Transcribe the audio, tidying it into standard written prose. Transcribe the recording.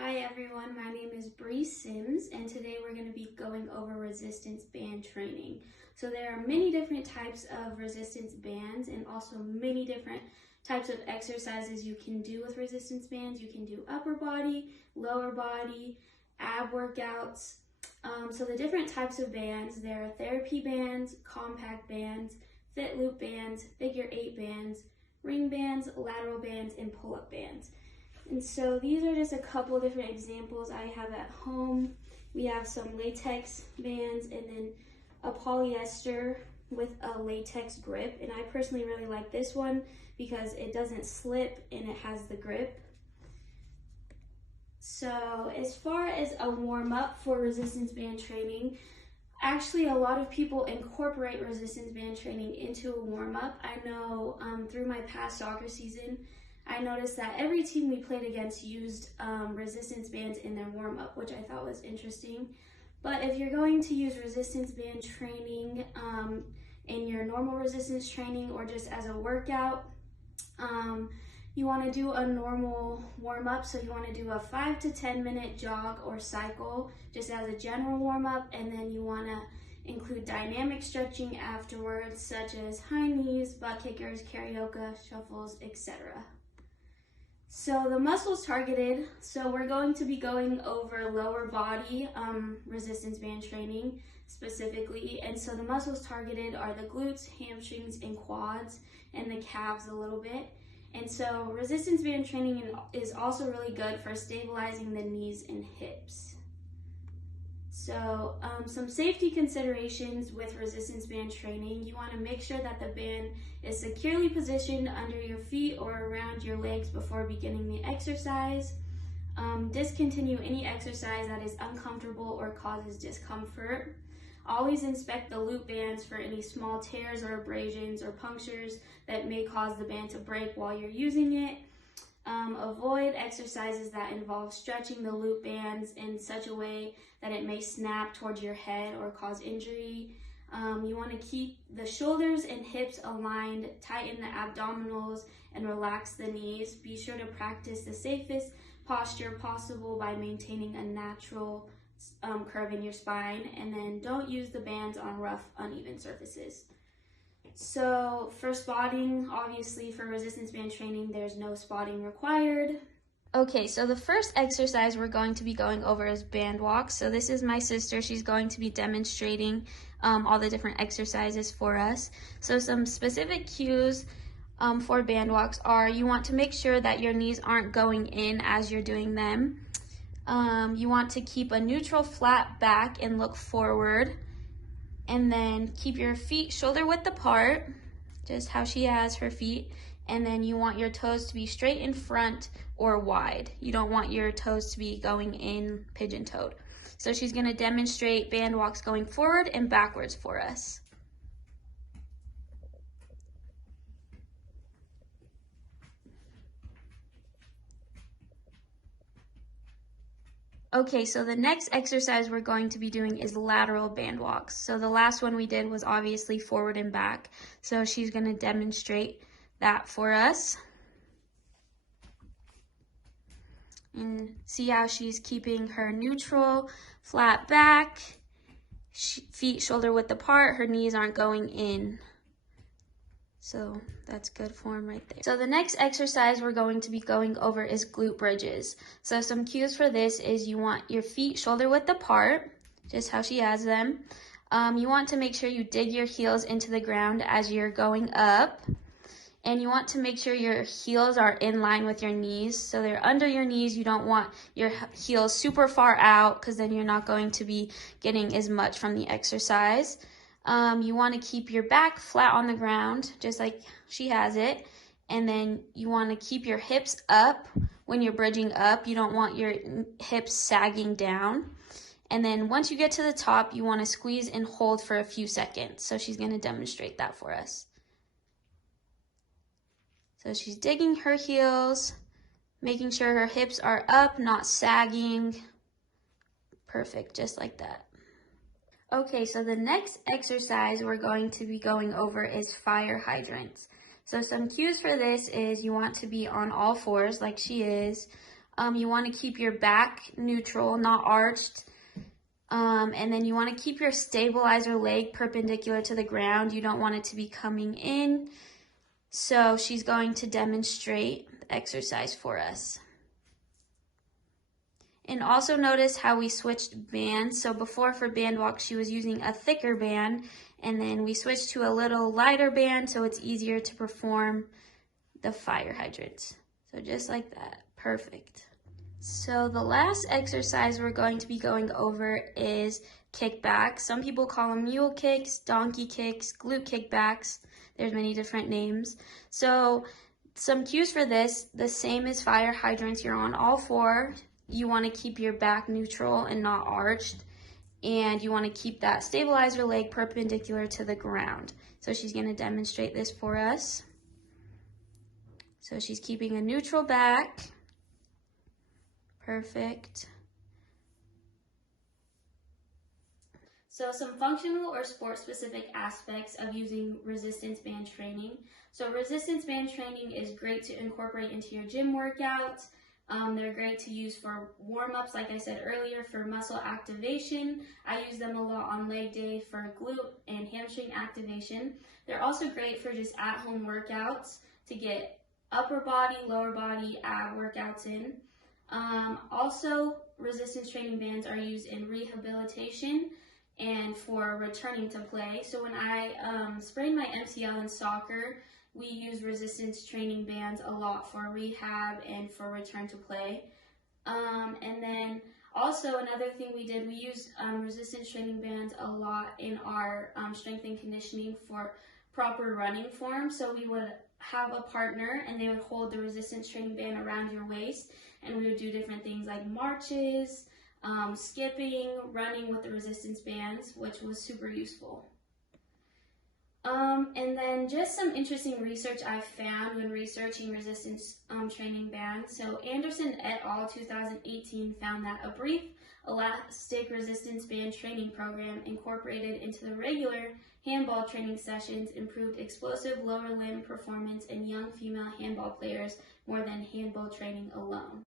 Hi everyone, my name is Bree Sims and today we're going to be going over resistance band training. So there are many different types of resistance bands and also many different types of exercises you can do with resistance bands. You can do upper body, lower body, ab workouts. So the different types of bands, there are therapy bands, compact bands, fit loop bands, figure 8 bands, ring bands, lateral bands, and pull-up bands. And so these are just a couple different examples I have at home. We have some latex bands and then a polyester with a latex grip. And I personally really like this one because it doesn't slip and it has the grip. So as far as a warm-up for resistance band training, actually a lot of people incorporate resistance band training into a warm-up. I know through my past soccer season, I noticed that every team we played against used resistance bands in their warm-up, which I thought was interesting. But if you're going to use resistance band training in your normal resistance training or just as a workout, you want to do a normal warm-up. So you want to do a 5 to 10 minute jog or cycle just as a general warm-up, and then you want to include dynamic stretching afterwards, such as high knees, butt kickers, karaoke, shuffles, etc. So the muscles targeted, so we're going to be going over lower body resistance band training specifically. And so the muscles targeted are the glutes, hamstrings, and quads, and the calves a little bit. And so resistance band training is also really good for stabilizing the knees and hips. So some safety considerations with resistance band training: you want to make sure that the band is securely positioned under your feet or around your legs before beginning the exercise. Discontinue any exercise that is uncomfortable or causes discomfort. Always inspect the loop bands for any small tears or abrasions or punctures that may cause the band to break while you're using it. Avoid exercises that involve stretching the loop bands in such a way that it may snap towards your head or cause injury. You want to keep the shoulders and hips aligned, tighten the abdominals, and relax the knees. Be sure to practice the safest posture possible by maintaining a natural curve in your spine, and then don't use the bands on rough, uneven surfaces. So for spotting, obviously for resistance band training, there's no spotting required. Okay, so the first exercise we're going to be going over is band walks. So this is my sister. She's going to be demonstrating all the different exercises for us. So some specific cues for band walks are: you want to make sure that your knees aren't going in as you're doing them. You want to keep a neutral flat back and look forward. And then keep your feet shoulder width apart, just how she has her feet. And then you want your toes to be straight in front or wide. You don't want your toes to be going in pigeon-toed. So she's going to demonstrate band walks going forward and backwards for us. Okay, so the next exercise we're going to be doing is lateral band walks. So the last one we did was obviously forward and back. So she's going to demonstrate that for us. And see how she's keeping her neutral, flat back, feet shoulder width apart, her knees aren't going in. So that's good form right there. So the next exercise we're going to be going over is glute bridges. So some cues for this is you want your feet shoulder width apart, just how she has them. You want to make sure you dig your heels into the ground as you're going up. And you want to make sure your heels are in line with your knees. So they're under your knees. You don't want your heels super far out because then you're not going to be getting as much from the exercise. You want to keep your back flat on the ground, just like she has it. And then you want to keep your hips up when you're bridging up. You don't want your hips sagging down. And then once you get to the top, you want to squeeze and hold for a few seconds. So she's going to demonstrate that for us. So she's digging her heels, making sure her hips are up, not sagging. Perfect, just like that. Okay, so the next exercise we're going to be going over is fire hydrants. So some cues for this is you want to be on all fours like she is. You want to keep your back neutral, not arched. And then you want to keep your stabilizer leg perpendicular to the ground. You don't want it to be coming in. So she's going to demonstrate the exercise for us. And also notice how we switched bands. So before for band walk, she was using a thicker band, and then we switched to a little lighter band so it's easier to perform the fire hydrants. So just like that, perfect. So the last exercise we're going to be going over is kickbacks. Some people call them mule kicks, donkey kicks, glute kickbacks. There's many different names. So some cues for this, the same as fire hydrants. You're on all four. You want to keep your back neutral and not arched. And you want to keep that stabilizer leg perpendicular to the ground. So she's going to demonstrate this for us. So she's keeping a neutral back. Perfect. So some functional or sport-specific aspects of using resistance band training. So resistance band training is great to incorporate into your gym workouts. They're great to use for warm-ups, like I said earlier, for muscle activation. I use them a lot on leg day for glute and hamstring activation. They're also great for just at-home workouts to get upper body, lower body ab workouts in. Also, resistance training bands are used in rehabilitation and for returning to play. So when I sprained my MCL in soccer, we use resistance training bands a lot for rehab and for return to play. And then also another thing we did, we used resistance training bands a lot in our strength and conditioning for proper running form. So we would have a partner and they would hold the resistance training band around your waist, and we would do different things like marches, skipping, running with the resistance bands, which was super useful. And then just some interesting research I found when researching resistance training bands. So Anderson et al. 2018 found that a brief elastic resistance band training program incorporated into the regular handball training sessions improved explosive lower limb performance in young female handball players more than handball training alone.